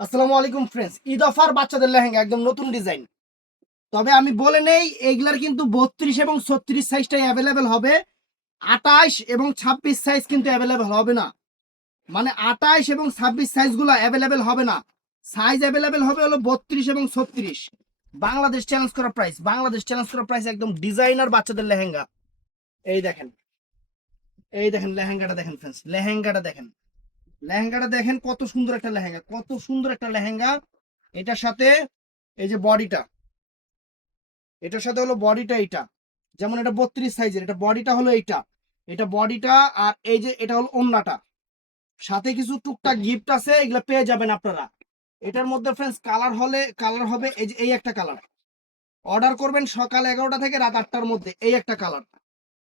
আসসালামু আলাইকুম friends, Eid offer বাচ্চাদের লেহেঙ্গা একদম নতুন ডিজাইন। তবে আমি বলে নেই, এইগুলার কিন্তু 32 এবং 36 সাইজটাই অ্যাভেলেবেল হবে। 28 এবং 26 সাইজ কিন্তু অ্যাভেলেবেল হবে না। মানে 28 এবং 26 সাইজগুলো অ্যাভেলেবেল হবে না। সাইজ অ্যাভেলেবেল হবে হলো 32 এবং 36। বাংলাদেশ চ্যালেঞ্জ করা প্রাইস, বাংলাদেশ চ্যালেঞ্জ করা প্রাইস, একদম ডিজাইনার বাচ্চাদের লেহেঙ্গা। এই দেখেন, এই দেখেন লেহেঙ্গাটা দেখেন ফ্রেন্ডস, লেহেঙ্গাটা দেখেন, লেহেঙ্গাটা দেখেন কত সুন্দর একটা লেহেঙ্গা, কত সুন্দর একটা লেহেঙ্গা। এটার সাথে এই যে বডিটা, এটার সাথে হলো বডিটা, এইটা যেমন এটা 32 সাইজের, এটা বডিটা হলো এইটা, এটা বডিটা। আর এই যে এটা হলো ওন্নাটা, সাথে কিছু টুকটাক গিফট আছে, এগুলো পেয়ে যাবেন আপনারা। এটার মধ্যে ফ্রেন্ডস কালার হলে কালার হবে এই যে এই একটা কালার। অর্ডার করবেন সকাল 11টা থেকে রাত 8টার মধ্যে। এই একটা কালার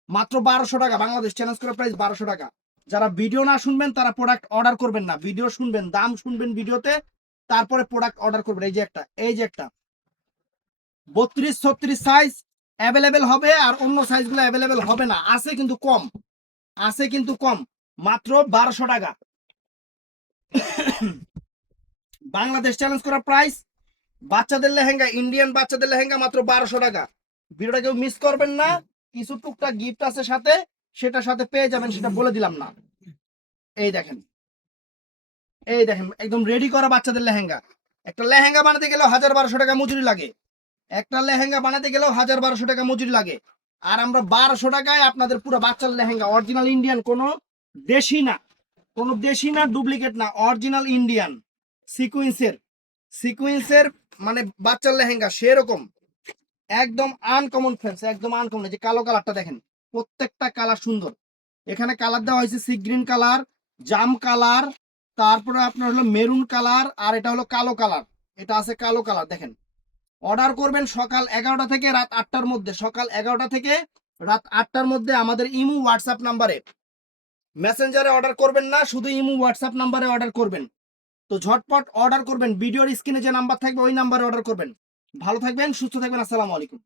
মাত্র 1200 টাকা, বাংলাদেশ চ্যালেঞ্জ করা প্রাইস 1200 টাকা। যারা ভিডিও না শুনবেন তারা প্রোডাক্ট অর্ডার করবেন না, ভিডিও শুনবেন, দাম শুনবেন ভিডিওতে, তারপরে প্রোডাক্ট অর্ডার করবেন। এই যে একটা, এই যে একটা 32-36 সাইজ অ্যাভেলেবেল হবে, আর অন্য সাইজগুলো অ্যাভেলেবেল হবে না। আছে কিন্তু কম, আছে কিন্তু কম, মাত্র 1200 টাকা। বাংলাদেশ চ্যালেঞ্জ করা প্রাইস, বাচ্চাদের লেহেঙ্গা, ইন্ডিয়ান বাচ্চাদের লেহেঙ্গা মাত্র 1200 টাকা। ভিডিওটা কেউ মিস করবেন না, কিছু টুকটাক গিফট আছে সাথে, সেটার সাথে পেয়ে যাবেন, সেটা বলে দিলাম না। এই দেখেন, এই দেখেন একদম রেডি করা বাচ্চাদের লেহেঙ্গা। একটা লেহেঙ্গা বানাতে গেলেও 1000-1200 টাকা মজুরি লাগে, একটা লেহেঙ্গা বানাতে গেলেও 1000-1200 টাকা মজুরি লাগে। আর আমরা 1200 টাকায় আপনাদের পুরো বাচ্চার লেহেঙ্গা, অরিজিনাল ইন্ডিয়ান, কোনো দেশি না, কোনো দেশি না, ডুপ্লিকেট না, অরিজিনাল ইন্ডিয়ান সিকুয়েন্সের, সিকুয়েন্সের মানে বাচ্চার লেহেঙ্গা সেরকম একদম আনকমন ফ্রেন্ডস, একদম আনকমন। যে কালো কালারটা দেখেন, প্রত্যেকটা কালার সুন্দর। এখানে কালার দেওয়া হয়েছে সি গ্রিন কালার, জাম কালার, তারপরে আপনার হলো মেরুন কালার, আর এটা হলো কালো কালার, এটা আছে কালো কালার। দেখেন, অর্ডার করবেন সকাল 11টা থেকে রাত 8টার মধ্যে, সকাল 11টা থেকে রাত 8টার মধ্যে আমাদের ইমো হোয়াটসঅ্যাপ নাম্বারে। মেসেঞ্জারে অর্ডার করবেন না, শুধু ইমো হোয়াটসঅ্যাপ নাম্বারে অর্ডার করবেন। তো ঝটপট অর্ডার করবেন, ভিডিওর স্ক্রিনে যে নাম্বার থাকবে ওই নাম্বারে অর্ডার করবেন। ভালো থাকবেন, সুস্থ থাকবেন, আসসালামু আলাইকুম।